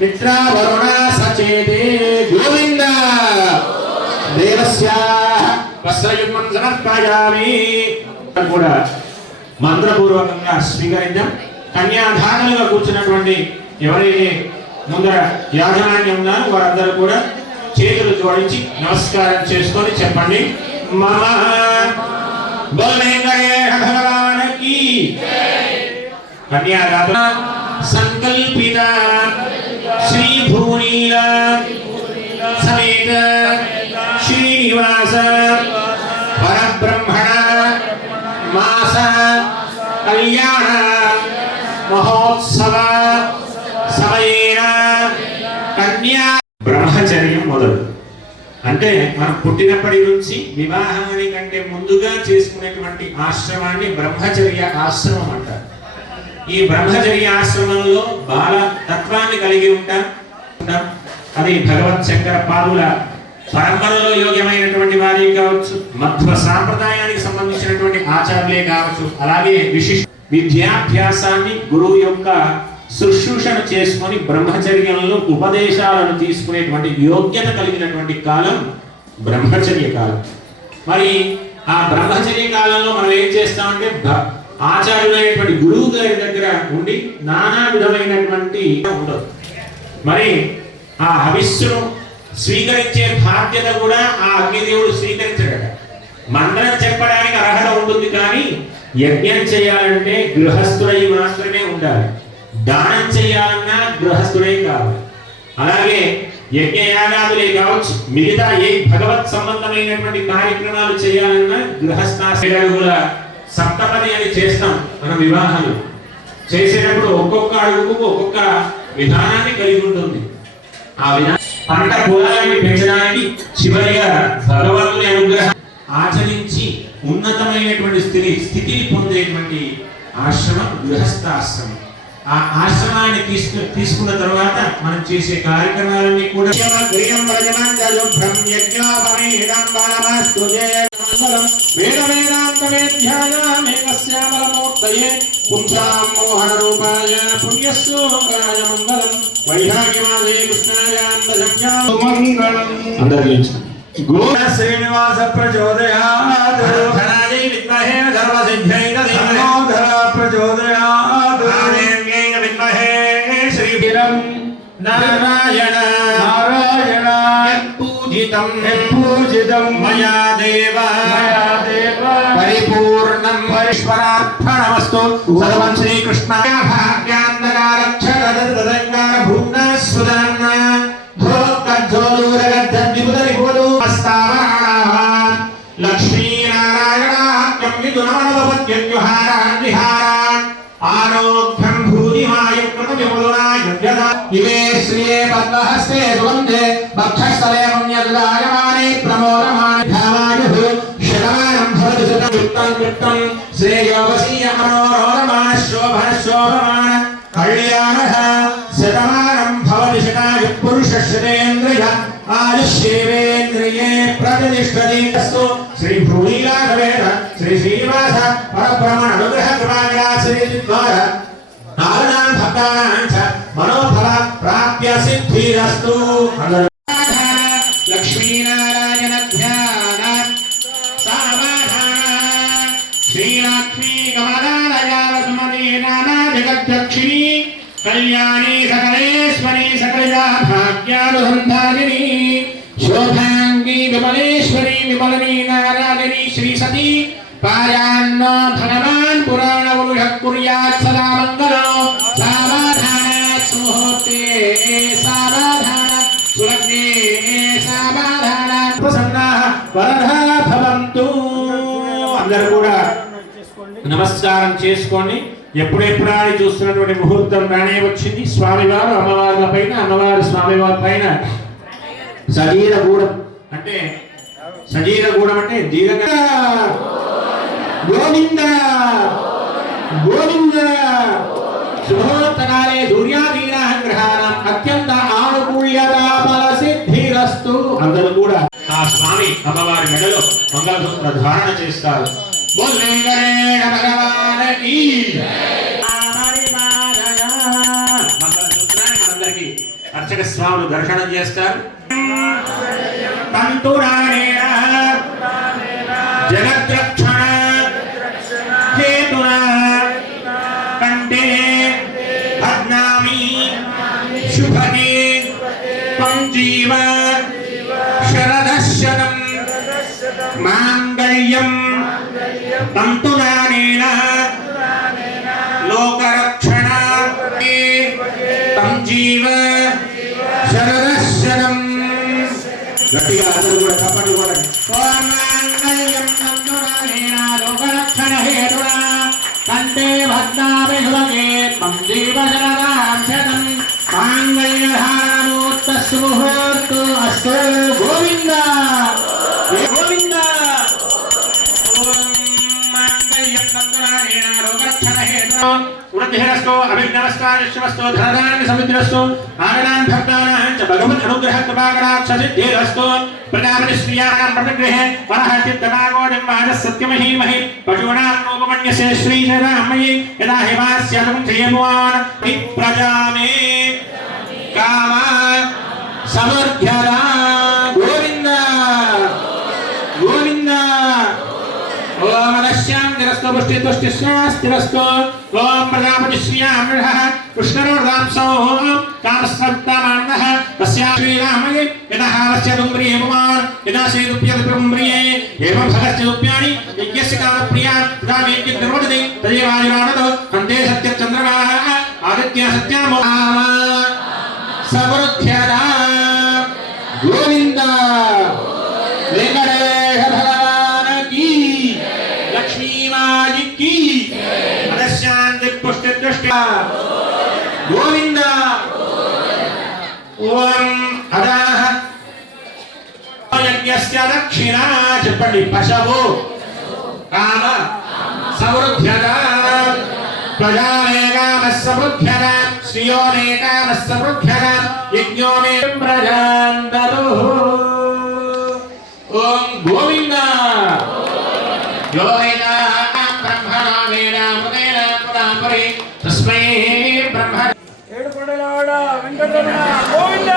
మిత్రా వరుణ సచేతే గోవింద దేవస్య వస్త్రయుగ్మం సమర్పయామి కూడా మంత్రపూర్వకంగా స్వీకరించాం. కన్యాధారణలుగా కూర్చున్నటువంటి ఎవరైతే ముందర యాజమాన్యం ఉన్నారో వారందరూ కూడా చేతులు జోడించి నమస్కారం చేసుకొని చెప్పండి. మమ భగవానికి కన్యాదాత సంకల్పిత శ్రీ భూనీల సమేత శ్రీనివాస పరబ్రహ్మణ మాస కళ్యాణ మహోత్సవ సమయేన కన్యా బ్రహ్మచర్యం మొదలు. అంటే మనం పుట్టినప్పటి నుంచి వివాహాని కంటే ముందుగా చేసుకునేటువంటి ఆశ్రమాన్ని బ్రహ్మచర్య ఆశ్రమం అంటారు. ఈ బ్రహ్మచర్య ఆశ్రమంలో బాల తత్వాన్ని కలిగి ఉంటాం. అది భగవత్ శంకర పాదుల పరంపరలో యోగ్యమైనటువంటి వారి కావచ్చు, మధ్వ సాంప్రదాయానికి సంబంధించినటువంటి ఆచార్యులే కావచ్చు, అలాగే విశిష్ట విద్యాభ్యాసాన్ని గురువు యొక్క శుశ్రూషను చేసుకొని బ్రహ్మచర్యంలో ఉపదేశాలను తీసుకునేటువంటి యోగ్యత కలిగినటువంటి కాలం బ్రహ్మచర్య కాలం. మరి ఆ బ్రహ్మచర్య కాలంలో మనం ఏం చేస్తామంటే ఆచార్యులైనటువంటి గురువు గారి దగ్గర ఉండి నానా విధమైనటువంటి ఉండదు. మరి ఆ హవిస్సును స్వీకరించే బాధ్యత కూడా ఆ అగ్నిదేవుడు స్వీకరించడట. మంత్రం చెప్పడానికి అర్హత ఉంటుంది, కానీ యజ్ఞం చేయాలంటే గృహస్థుడై మాత్రమే ఉండాలి. దానం చేయాలన్నా గృహస్థుడే కావాలి. అలాగే యజ్ఞయాగాదులే కావచ్చు, మిగతా ఏ భగవత్ సంబంధమైనటువంటి కార్యక్రమాలు చేయాలన్నా గృహస్థాశ్రయాలు సప్తపది అని చేస్తాం. మన వివాహాలు చేసేటప్పుడు ఒక్కొక్క అడుగుకు ఒక్కొక్క విధానాన్ని కలిగి ఉంటుంది. ఆ విధానం పంట పొలాన్ని పెంచడానికి చివరిగా భగవంతుని అనుగ్రహం ఆచరించి ఉన్నతమైనటువంటి స్థితిని పొందేటువంటి ఆశ్రమం గృహస్థాశ్రమం. ఆ ఆశ్రమాన్ని తీసుకున్న తర్వాత మనం చేసే కార్యక్రమాలన్నీ కూడా శ్రీనివాస ప్రచోదయాత్ ప్రచోదయాత్ నారాయణ నారాయణ పూజితం మయా దేవ పరిపూర్ణం పరిష్వరార్పణమస్తు. సర్వం శ్రీకృష్ణాయ భాగ్యాంతకారక్షరదదంగార భూమ్నస్సుదన్న భోక్కజ్జోలూరగద్దద్విపుదరిపులు అస్తావరాణాః లక్ష్మీనారాయణాః విహారాన్ విహారాన్ ఆరోగ్యం భూతిమాయం కృతవిములాయ ఇవే శ్రీయే పద్మహస్తే సుగంధే భక్షస్థలే పుణ్యదుదాయమానే ప్రమోదమానే ధామాయుః శతమానం భవతి శతం యుక్తం యుక్తం శ్రేయోవసీయ మనోరమాన శోభన శోభమాన కళ్యాణః శతమానం భవతి శతాయుః పురుషः శతేంద్రియ ఆయుష్యేవేంద్రియే ప్రతిష్ఠతి. శ్రీ భూనీలాఘవేద శ్రీ శ్రీనివాస పరబ్రహ్మణ అనుగ్రహ కృపావిలాసద్వార నారాయణ భక్తానాం చ మనోభవ ప్రాప్య సిద్ధిరస్తు. లక్ష్మీనారాయణ ధ్యాన సమాధాన శ్రీలక్ష్మీ కమలాలయావసుమతే నానా జగద్దక్షిణీ కళ్యాణీ సకలేశ్వరీ సకలజా భాగ్యానుసంధానిని శోభాంగీ విమలేశ్వరీ విమలనీ నారాయణీ శ్రీ సతీ పాయాన్న భగవాన్ పురాణ పురుష కుర్యాత్ సదా మంగళం. సావధానాత్ సుముహూర్తే సావధాన సులగ్నే సావధాన ప్రసన్నాః వరదా భవంతు. అందరూ కూడా నమస్కారం చేసుకోండి. ఎప్పుడెప్పుడా చూస్తున్నటువంటి ముహూర్తం రానే వచ్చింది. స్వామివారు అమ్మవార్ల పైన, అమ్మవారి స్వామివారి పైన సజీరగూడం అంటే దీర్ఘ గోవింద గోవింద. శుభోత్తకాలే సూర్యాదీనాః గ్రహాణాం అత్యంత ఆనుకూల్యతా ఫల సిద్ధిరస్తు. అందరూ కూడా ఆ స్వామి అమ్మవారి మెడలో మంగళసూత్ర ధారణ చేస్తారు. बोल वेंकटेश भगवान की మంగళసూత్రాన్ని మనందరికీ అర్చక స్వాములు దర్శనం చేస్తారు. తంతురాణేన జగద్రక్షణ హేతునా కంటే భగ్నామి శుభగే త్వం జీవ శరదశతం మాంగళ్యం తంతురాణేన లోకరక్షణ తం జీవ శరదశతం. గట్టిగా అందరూ కూడా చప్పట్లు కొట్టండి. ఓం మాంగళ్యం తంతురాణేన లోకరక్షణ హేతునా కంటే భగ్నామి శుభగే త్వం జీవ శరదశతం మాంగళ్యధారణోత్తస్సు ముహూర్తో అస్తు. గోవింద గోవింద. వృద్ధిరస్తో అభిజ్ఞవస్తో ధనదాన్ని సముద్రస్తో ఆగడాన్ భక్తానాం చ భగవత్ అనుగ్రహ కృపాకటాక్ష సిద్ధిరస్తో ప్రజాపతి శ్రీయానాం ప్రతిగ్రహే వరః చిత్తమాగోడిం వాజస్ సత్యమహీమహి పశూనాం నోపమన్యసే శ్రీశరామయే యదా హిమాస్యతం శ్రీయమువాన్ ప్రజామే కామ సమర్థ్యదా. గోవింద గోవింద. ఓం అదశ్యాంతిరస్తో పుష్టితుష్టిశ్రాస్తిరస్తో ఓం ప్రజాపతి శ్రీయామృహ కృష్ణరోర్దాంసో కామస్రప్తమానః తస్యా శ్రీరామయే యదః రస్య దుంబ్రియే పుమాన్ యదా శ్రీదుప్యదుప్యముంబ్రియే ఏవం భగస్య దుప్యాని యజ్ఞస్య కామప్రియాన్ రామేకి నిర్వదతి తదేవాయురానదో అంతే సత్యచంద్రమాః ఆదిత్య సత్యామో సమృద్ధ్యదా. గోవింద వెంకటేశ భగవాన్ की लक्ष्मी माई की अदशांति पुष्टि दृष्टि. गोविंद. ओम अदाह यज्ञस्य दक्षिणा చెప్పండి. పశవో కామ సమృద్ధ్యదా ప్రజామే కామ సమృద్ధ్యదా శ్రియో మే కామ సమృద్ధ్యదా యజ్ఞో మే ప్రజాంతరు. ఓం గోవింద. यो वेदाः ब्रह्मणो वेदामृतेन पुरापरि तस्मै ब्रह्म. ఏడుకొండలవాడ వెంకటరమణ గోవింద.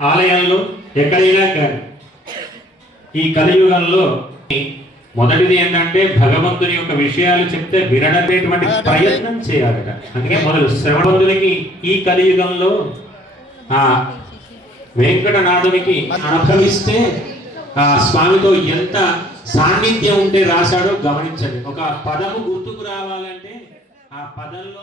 ఆలయంలో ఎక్కడైనా కానీ ఈ కలియుగంలో మొదటిది ఏంటంటే భగవంతుని యొక్క విషయాలు చెప్తే వినడనేటువంటి ప్రయత్నం చేయాలట. అందుకే మొదలు శ్రవణవంతునికి ఈ కలియుగంలో ఆ వెంకటనాథునికి అనుభవిస్తే ఆ స్వామితో ఎంత సాన్నిధ్యం ఉంటే రాశాడో గమనించండి. ఒక పదము గుర్తుకు రావాలంటే ఆ పదంలో